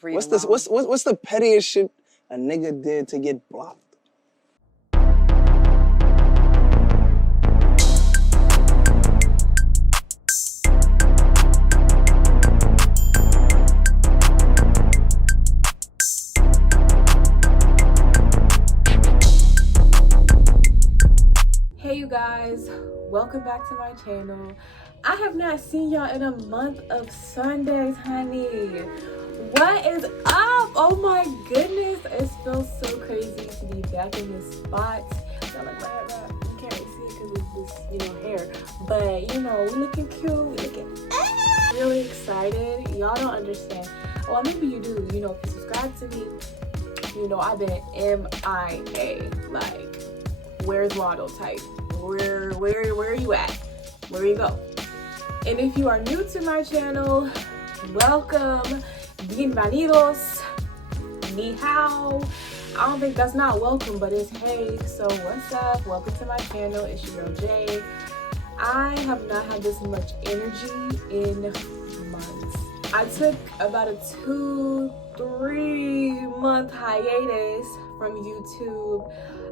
Read What's this? aloud. What's the pettiest shit a nigga did to get blocked? Hey you guys, welcome back to my channel. I have not seen y'all in a month of Sundays, honey. What is up? Oh my goodness, it feels so crazy to be back in this spot. Y'all like, you can't really see it because of this, hair. But we're looking cute, we're looking really excited. Y'all don't understand. Well, maybe you do. If you subscribe to me, I've been MIA, like where's Waddle type. Where are you at? Where you go? And if you are new to my channel, welcome, bienvenidos, ni hao. I don't think that's not welcome, but it's hey. So what's up? Welcome to my channel. It's your girl Jay. I have not had this much energy in months. I took about a 2-3 month hiatus from YouTube.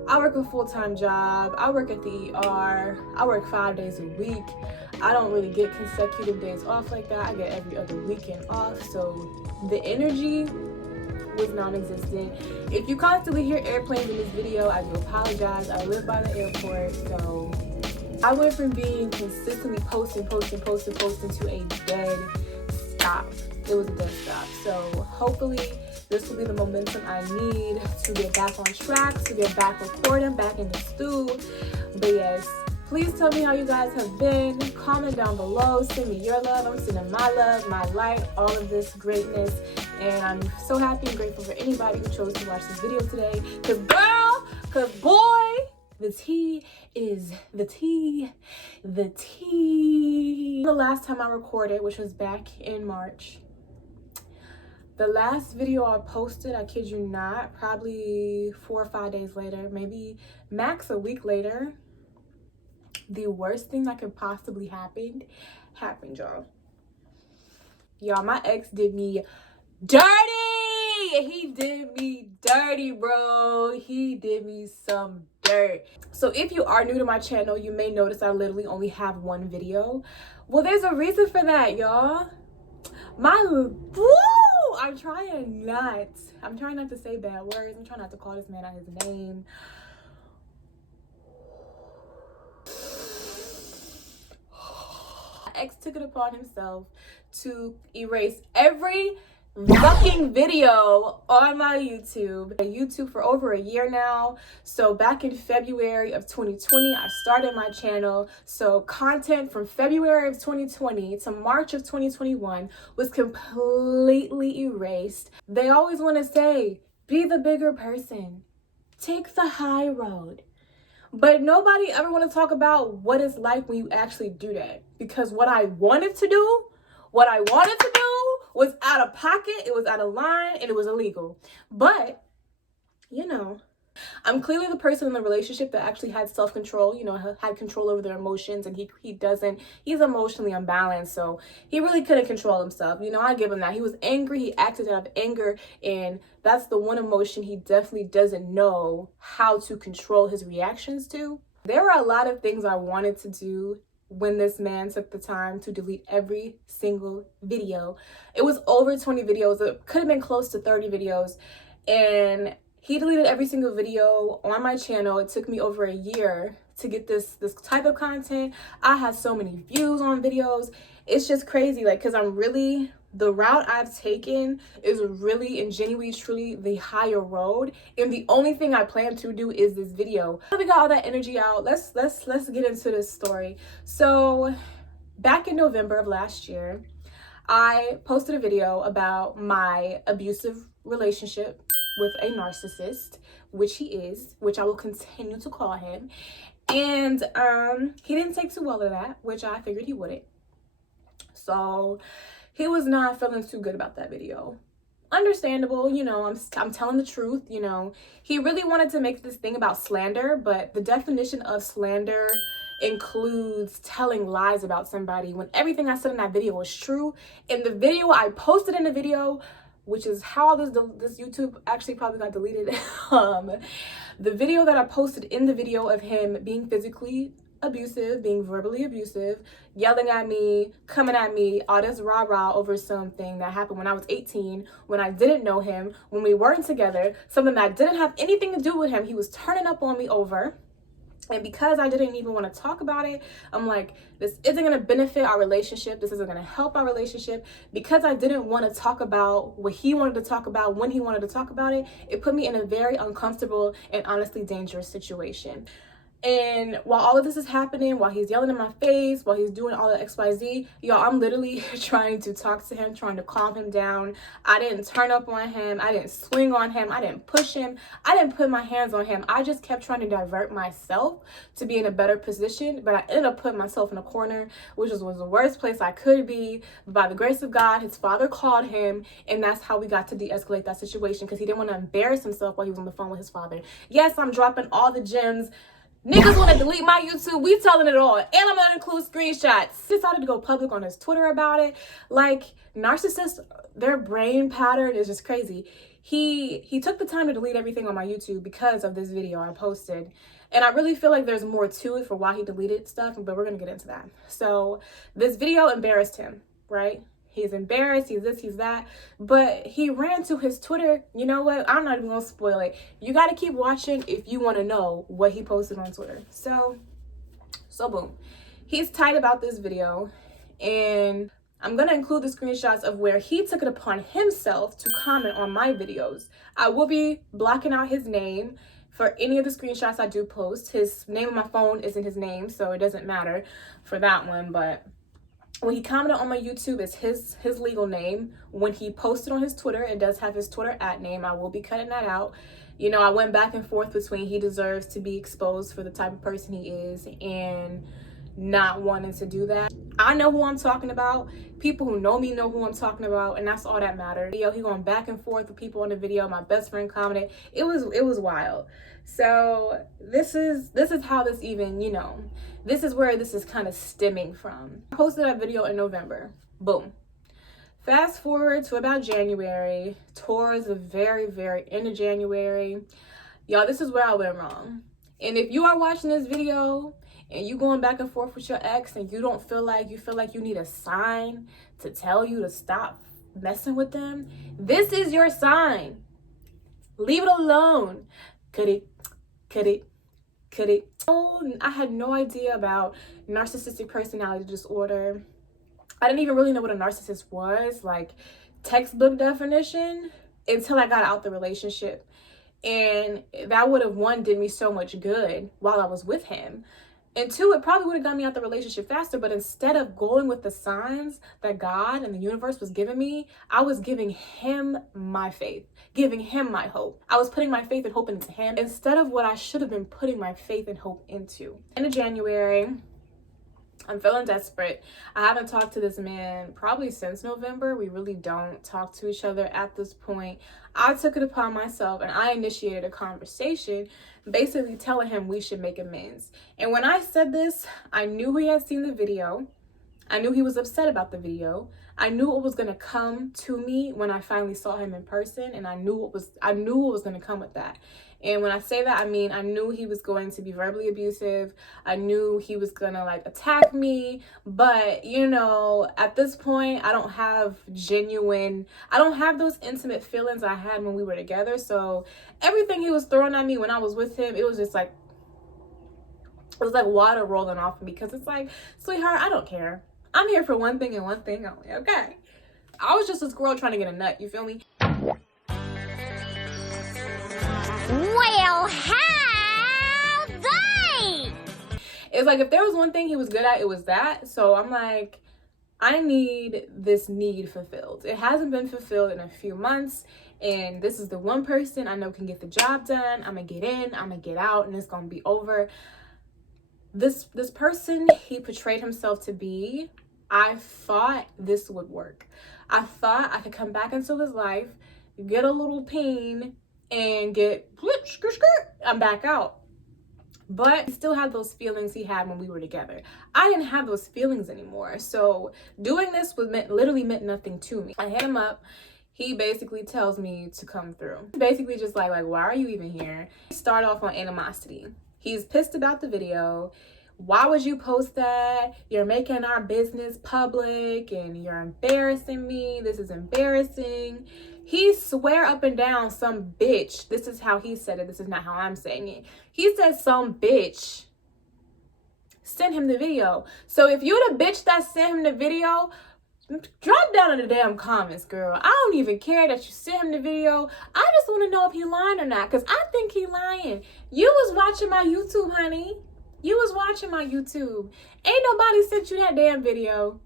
I work a full-time job. I work at the ER. I work 5 days a week. I don't really get consecutive days off like that. I get every other weekend off. So the energy was non-existent. If you constantly hear airplanes in this video, I do apologize. I live by the airport, so I went from being consistently posting to a dead stop. It was a dead stop. So hopefully this will be the momentum I need to get back on track, to get back recording, back in the stew. But yes, please tell me how you guys have been. Comment down below. Send me your love. I'm sending my love, my light, all of this greatness. And I'm so happy and grateful for anybody who chose to watch this video today. Cause boy, the tea is the tea. The last time I recorded, which was back in March, the last video I posted, I kid you not, probably 4 or 5 days later, maybe max a week later, the worst thing that could possibly happened, y'all. Y'all, my ex did me dirty! He did me dirty, bro. He did me some dirt. So if you are new to my channel, you may notice I literally only have one video. Well, there's a reason for that, y'all. I'm trying not to say bad words. I'm trying not to call this man out his name. My ex took it upon himself to erase every fucking video on my YouTube for over a year now. So back in February of 2020, I started my channel. So content from February of 2020 to March of 2021 was completely erased. They always want to say, be the bigger person, take the high road. But nobody ever want to talk about what it's like when you actually do that. Because what I wanted to do was out of pocket, it was out of line, and it was illegal. But, I'm clearly the person in the relationship that actually had self-control, had control over their emotions, and he's emotionally unbalanced, so he really couldn't control himself. I give him that. He was angry, he acted out of anger, and that's the one emotion he definitely doesn't know how to control his reactions to. There were a lot of things I wanted to do when this man took the time to delete every single video. It was over 20 videos. It could have been close to 30 videos. And he deleted every single video on my channel. It took me over a year to get this type of content. I had so many views on videos. It's just crazy, because the route I've taken is really and genuinely truly the higher road, and the only thing I plan to do is this video. We got all that energy out. Let's get into this story. So back in November of last year, I posted a video about my abusive relationship with a narcissist, which I will continue to call him. And he didn't take too well to that, which I figured he wouldn't. So he was not feeling too good about that video. Understandable, I'm telling the truth, He really wanted to make this thing about slander, but the definition of slander includes telling lies about somebody when everything I said in that video was true. And the video I posted in the video which is how this YouTube actually probably got deleted. The video that I posted, in the video of him being physically abusive, being verbally abusive, yelling at me, coming at me, all this rah-rah over something that happened when I was 18, when I didn't know him, when we weren't together, something that didn't have anything to do with him, he was turning up on me over. And because I didn't even want to talk about it, I'm like, this isn't going to benefit our relationship. This isn't going to help our relationship. Because I didn't want to talk about what he wanted to talk about when he wanted to talk about it, it put me in a very uncomfortable and honestly dangerous situation. And while all of this is happening, while he's yelling in my face, while he's doing all the XYZ, y'all, I'm literally trying to talk to him, trying to calm him down. I didn't turn up on him. I didn't swing on him. I didn't push him. I didn't put my hands on him. I just kept trying to divert myself to be in a better position. But I ended up putting myself in a corner, which was the worst place I could be. By the grace of God, his father called him, and that's how we got to de-escalate that situation, because he didn't want to embarrass himself while he was on the phone with his father. Yes, I'm dropping all the gems. Niggas want to delete my YouTube. We telling it all. And I'm going to include screenshots. He decided to go public on his Twitter about it. Like, narcissists, their brain pattern is just crazy. He took the time to delete everything on my YouTube because of this video I posted. And I really feel like there's more to it for why he deleted stuff, but we're going to get into that. So this video embarrassed him, right? He's embarrassed, he's this, he's that. But he ran to his Twitter. You know what? I'm not even gonna spoil it. You gotta keep watching if you wanna know what he posted on Twitter. So boom. He's tight about this video. And I'm gonna include the screenshots of where he took it upon himself to comment on my videos. I will be blocking out his name for any of the screenshots I do post. His name on my phone isn't his name, so it doesn't matter for that one. But when he commented on my YouTube, it's his legal name. When he posted on his Twitter, it does have his Twitter @ I will be cutting that out. You know, I went back and forth between he deserves to be exposed for the type of person he is and not wanting to do that. I know who I'm talking about. People who know me know who I'm talking about, and that's all that matters. Yo, he going back and forth with people on the video. My best friend commented. It was wild. So this is how this even, you know, this is where this is kind of stemming from. I posted that video in November. Boom. Fast forward to about January, towards the very, very end of January. Y'all, this is where I went wrong. And if you are watching this video and you going back and forth with your ex and you don't feel like you need a sign to tell you to stop messing with them, this is your sign. Leave it alone. Cut it. Oh, I had no idea about narcissistic personality disorder. I didn't even really know what a narcissist was, like textbook definition, until I got out the relationship. And that would have, one, did me so much good while I was with him. And two, it probably would have got me out the relationship faster. But instead of going with the signs that God and the universe was giving me, I was giving him my faith, giving him my hope. I was putting my faith and hope into him instead of what I should have been putting my faith and hope into. End of January, I'm feeling desperate. I haven't talked to this man probably since November. We really don't talk to each other at this point. I took it upon myself and I initiated a conversation basically telling him we should make amends. And when I said this, I knew he had seen the video. I knew he was upset about the video. I knew what was going to come to me when I finally saw him in person, and I knew what was going to come with that. And when I say that, I mean, I knew he was going to be verbally abusive. I knew he was going to like attack me. But, you know, at this point, I don't have those intimate feelings I had when we were together. So everything he was throwing at me when I was with him, it was just like, it was like water rolling off of me, because it's like, sweetheart, I don't care. I'm here for one thing and one thing only, okay? I was just a squirrel trying to get a nut, you feel me? Well, how they? It's like, if there was one thing he was good at, it was that. So I'm like, I need this need fulfilled. It hasn't been fulfilled in a few months, and this is the one person I know can get the job done. I'm gonna get in, I'm gonna get out, and it's gonna be over. This person he portrayed himself to be, I thought this would work. I thought I could come back into his life, get a little peen, and get, I'm back out. But he still had those feelings he had when we were together. I didn't have those feelings anymore. So doing this literally meant nothing to me. I hit him up. he basically tells me to come through. Basically just like why are you even here? Start off on animosity. He's pissed about the video. Why would you post that? You're making our business public and you're embarrassing me. This is embarrassing. He swear up and down some bitch. This is how he said it. This is not how I'm saying it. He said some bitch sent him the video. So if you the bitch that sent him the video, drop down in the damn comments, girl. I don't even care that you sent him the video. I just want to know if he lying or not, because I think he lying. You was watching my YouTube, honey. You was watching my YouTube. Ain't nobody sent you that damn video.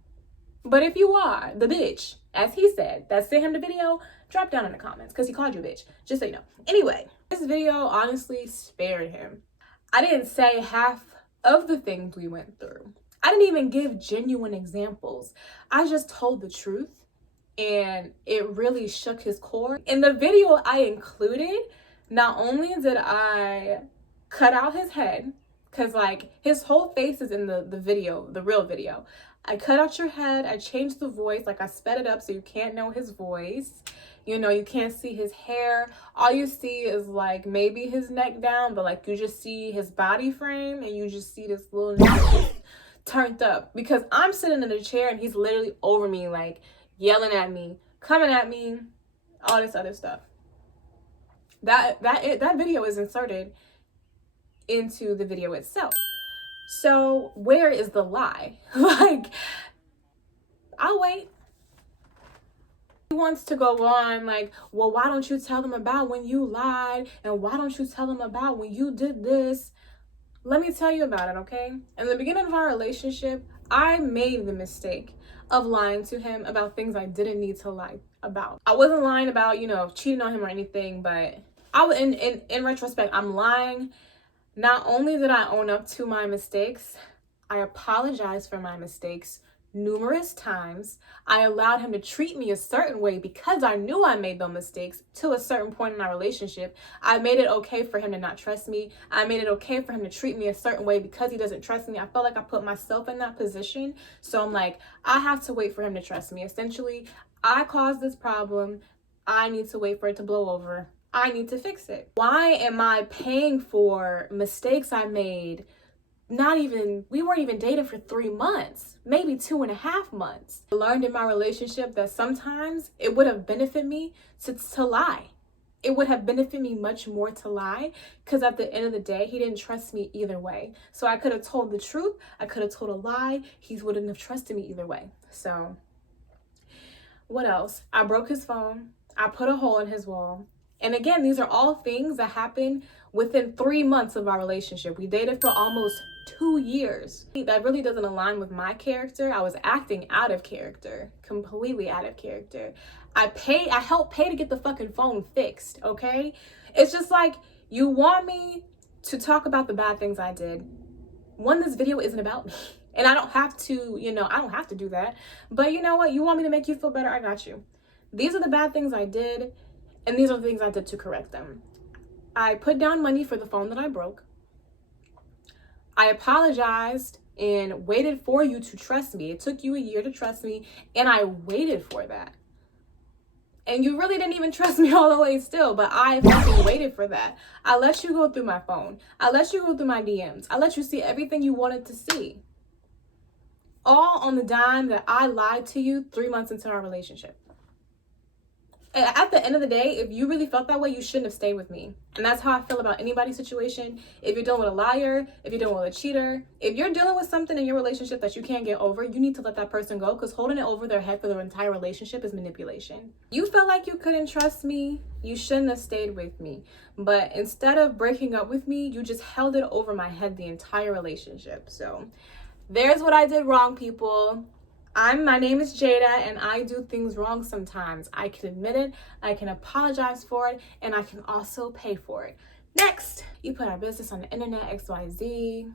But if you are the bitch, as he said, that sent him the video, drop down in the comments, because he called you a bitch. Just so you know. Anyway, this video honestly spared him. I didn't say half of the things we went through. I didn't even give genuine examples. I just told the truth, and it really shook his core. In the video I included, not only did I cut out his head, because like his whole face is in the video, the real video. I cut out your head, I changed the voice, like I sped it up so you can't know his voice. You know, you can't see his hair. All you see is like maybe his neck down, but like you just see his body frame and you just see this little neck turned up. Because I'm sitting in a chair and he's literally over me, like yelling at me, coming at me, all this other stuff. That video is inserted into the video itself. So where is the lie? Like, I'll wait. He wants to go on like, well, why don't you tell them about when you lied? And why don't you tell them about when you did this? Let me tell you about it, okay? In the beginning of our relationship, I made the mistake of lying to him about things I didn't need to lie about. I wasn't lying about, you know, cheating on him or anything, but in retrospect, I'm lying. Not only did I own up to my mistakes, I apologized for my mistakes numerous times. I allowed him to treat me a certain way because I knew I made those mistakes to a certain point in our relationship. I made it okay for him to not trust me. I made it okay for him to treat me a certain way because he doesn't trust me. I felt like I put myself in that position. So I'm like, I have to wait for him to trust me. Essentially, I caused this problem. I need to wait for it to blow over. I need to fix it. Why am I paying for mistakes I made? We weren't even dating for 3 months, maybe 2.5 months. I learned in my relationship that sometimes it would have benefited me to lie. It would have benefited me much more to lie, because at the end of the day, he didn't trust me either way. So I could have told the truth. I could have told a lie. He wouldn't have trusted me either way. So what else? I broke his phone. I put a hole in his wall. And again, these are all things that happened within 3 months of our relationship. We dated for almost 2 years. That really doesn't align with my character. I was acting out of character, completely out of character. I helped pay to get the fucking phone fixed, okay? It's just like, you want me to talk about the bad things I did. One, this video isn't about me. And I don't have to, I don't have to do that. But you know what? You want me to make you feel better? I got you. These are the bad things I did. And these are the things I did to correct them. I put down money for the phone that I broke. I apologized and waited for you to trust me. It took you a year to trust me, and I waited for that. And you really didn't even trust me all the way still, but I fucking waited for that. I let you go through my phone. I let you go through my DMs. I let you see everything you wanted to see. All on the dime that I lied to you 3 months into our relationship. At the end of the day, if you really felt that way, you shouldn't have stayed with me. And that's how I feel about anybody's situation. If you're dealing with a liar, if you're dealing with a cheater, if you're dealing with something in your relationship that you can't get over, you need to let that person go, because holding it over their head for their entire relationship is manipulation. You felt like you couldn't trust me, you shouldn't have stayed with me. But instead of breaking up with me, you just held it over my head the entire relationship. So there's what I did wrong, people. My name is Jada, and I do things wrong sometimes. I can admit it, I can apologize for it, and I can also pay for it. Next, you put our business on the internet, XYZ.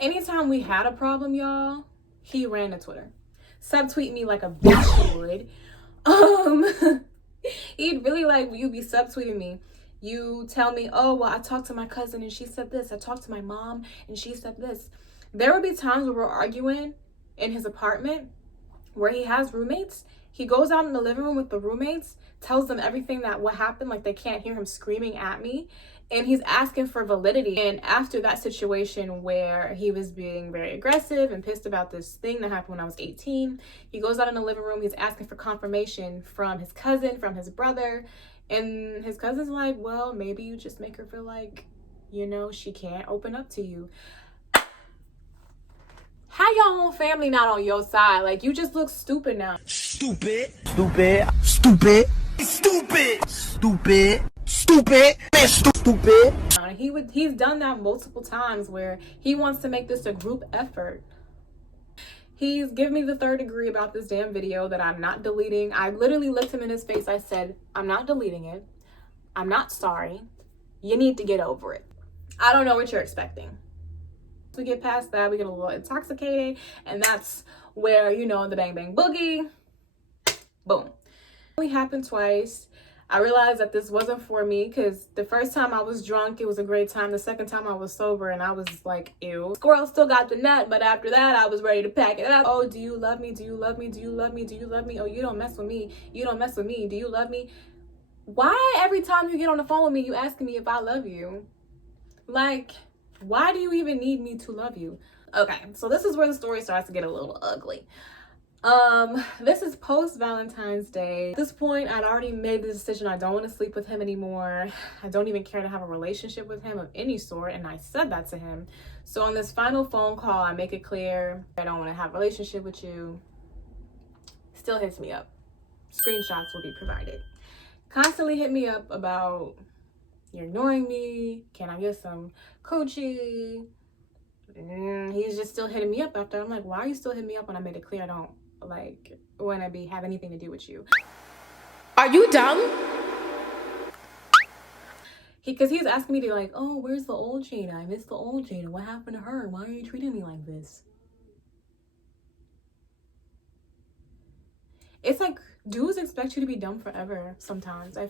Anytime we had a problem, y'all, he ran to Twitter. Subtweet me like a bitch would. He'd really you'd be subtweeting me. You tell me, oh, well, I talked to my cousin and she said this. I talked to my mom and she said this. There would be times where we're arguing in his apartment where he has roommates, He goes out in the living room with the roommates, tells them everything that what happened, like they can't hear him screaming at me, and he's asking for validity. And after that situation where he was being very aggressive and pissed about this thing that happened when I was 18, he goes out in the living room, he's asking for confirmation from his cousin, from his brother, and his cousin's like, well, maybe you just make her feel like, you know, she can't open up to you. How your own family not on your side? Like, you just look stupid now. Stupid. Stupid. Stupid. Stupid. Stupid. Stupid. Stupid. He's done that multiple times where he wants to make this a group effort. He's given me the third degree about this damn video that I'm not deleting. I literally looked him in his face. I said, I'm not deleting it. I'm not sorry. You need to get over it. I don't know what you're expecting. We get past that, we get a little intoxicated, and that's where, you know, the bang bang boogie, boom. It only happened twice. I realized that this wasn't for me because the first time I was drunk, it was a great time. The second time I was sober and I was like, ew. Squirrel still got the nut, but after that I was ready to pack it up. Oh, do you love me? Do you love me? Do you love me? Do you love me? Oh, you don't mess with me. You don't mess with me. Do you love me? Why every time you get on the phone with me, you asking me if I love you? Like, why do you even need me to love you? Okay, so this is where the story starts to get a little ugly. This is post Valentine's Day. At this point, I'd already made the decision I don't want to sleep with him anymore. I don't even care to have a relationship with him of any sort, and I said that to him. So on this final phone call, I make it clear I don't want to have a relationship with you. Still hits me up. Screenshots will be provided. Constantly hit me up about, you're ignoring me, can I get some coochie? He's just still hitting me up after. I'm like, why are you still hitting me up when I made it clear I don't like want to have anything to do with you? Are you dumb? Because he's asking me to like, oh, where's the old Jada? I miss the old Jada. What happened to her? Why are you treating me like this? It's like, dudes expect you to be dumb forever sometimes. I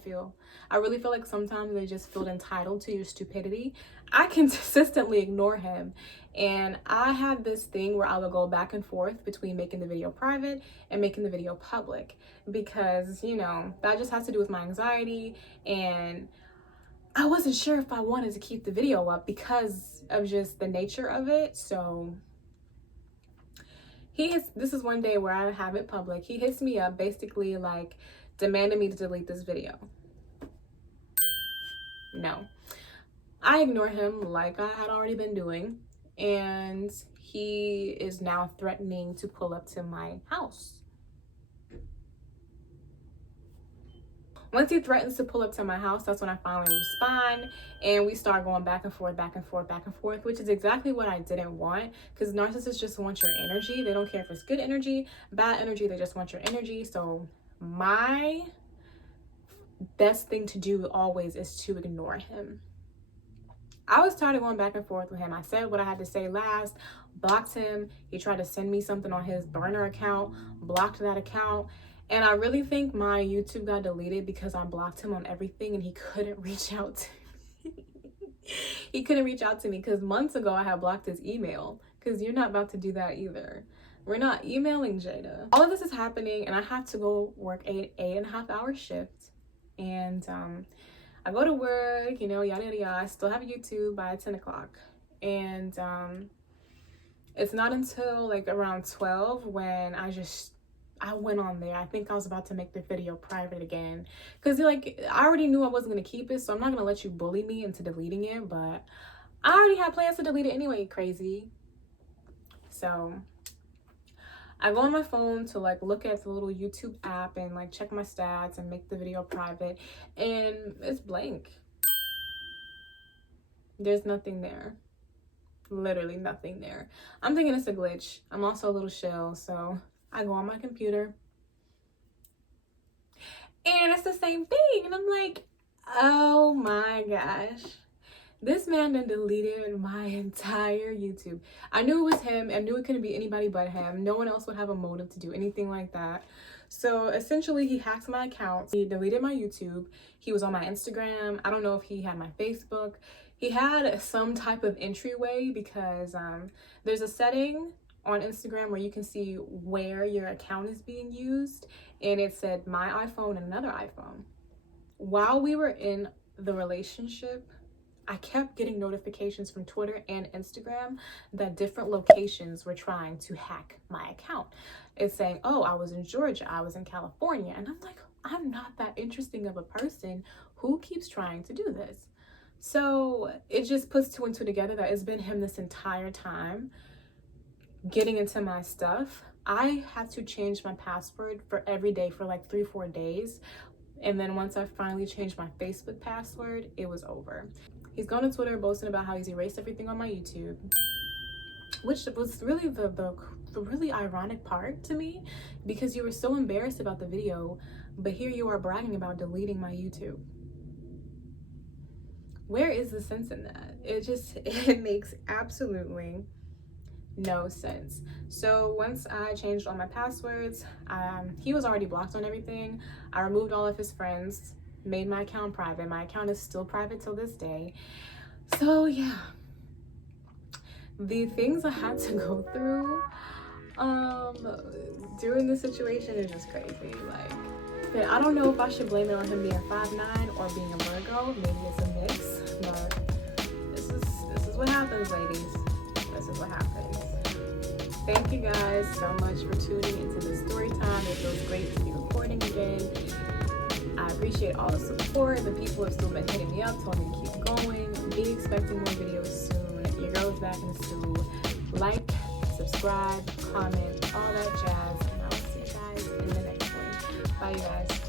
really feel like sometimes they just feel entitled to your stupidity. I consistently ignore him, and I have this thing where I will go back and forth between making the video private and making the video public, because, you know, that just has to do with my anxiety, and I wasn't sure if I wanted to keep the video up because of just the nature of it. So this is one day where I have it public. He hits me up basically like demanding me to delete this video. No. I ignore him like I had already been doing, and he is now threatening to pull up to my house. Once he threatens to pull up to my house, that's when I finally respond, and we start going back and forth, which is exactly what I didn't want, because narcissists just want your energy. They don't care if it's good energy, bad energy, they just want your energy. So my best thing to do always is to ignore him. I was tired of going back and forth with him. I said what I had to say last, blocked him. He tried to send me something on his burner account, blocked that account. And I really think my YouTube got deleted because I blocked him on everything and he couldn't reach out to me. He couldn't reach out to me because months ago I had blocked his email, because you're not about to do that either. We're not emailing Jada. All of this is happening and I have to go work an 8.5-hour shift. And I go to work, you know, yada, yada, yada. I still have YouTube by 10 o'clock. And it's not until like around 12 when I went on there. I think I was about to make the video private again, because like I already knew I wasn't going to keep it, so I'm not going to let you bully me into deleting it, but I already had plans to delete it anyway, crazy. So I go on my phone to like look at the little YouTube app and like check my stats and make the video private, and it's blank. There's nothing there. Literally nothing there. I'm thinking it's a glitch. I'm also a little shell, so I go on my computer and it's the same thing, and I'm like, oh my gosh, this man done deleted my entire YouTube. I knew it was him. I knew it couldn't be anybody but him. No one else would have a motive to do anything like that. So essentially he hacked my account. He deleted my YouTube. He was on my Instagram. I don't know if he had my Facebook. He had some type of entryway, because there's a setting on Instagram where you can see where your account is being used, and it said my iPhone and another iPhone. While we were in the relationship, I kept getting notifications from Twitter and Instagram that different locations were trying to hack my account. It's saying, oh, I was in Georgia, I was in California, and I'm like, I'm not that interesting of a person. Who keeps trying to do this? So it just puts two and two together that it's been him this entire time getting into my stuff. I had to change my password for every day for like 3-4 days. And then once I finally changed my Facebook password, it was over. He's gone to Twitter boasting about how he's erased everything on my YouTube, which was really the really ironic part to me, because you were so embarrassed about the video, but here you are bragging about deleting my YouTube. Where is the sense in that? It makes absolutely no sense. So once I changed all my passwords, he was already blocked on everything. I removed all of his friends, made my account private. My account is still private till this day. So yeah, the things I had to go through during this situation is just crazy. Like, I don't know if I should blame it on him being 5'9" or being a Virgo. Maybe it's a mix, but this is what happens, ladies. This is what happens. Thank you guys so much for tuning into the story time. It feels great to be recording again. I appreciate all the support. The people have still been hitting me up, telling me to keep going. Be expecting more videos soon. Your girl's back in the stew. Like, subscribe, comment, all that jazz. And I will see you guys in the next one. Bye, you guys.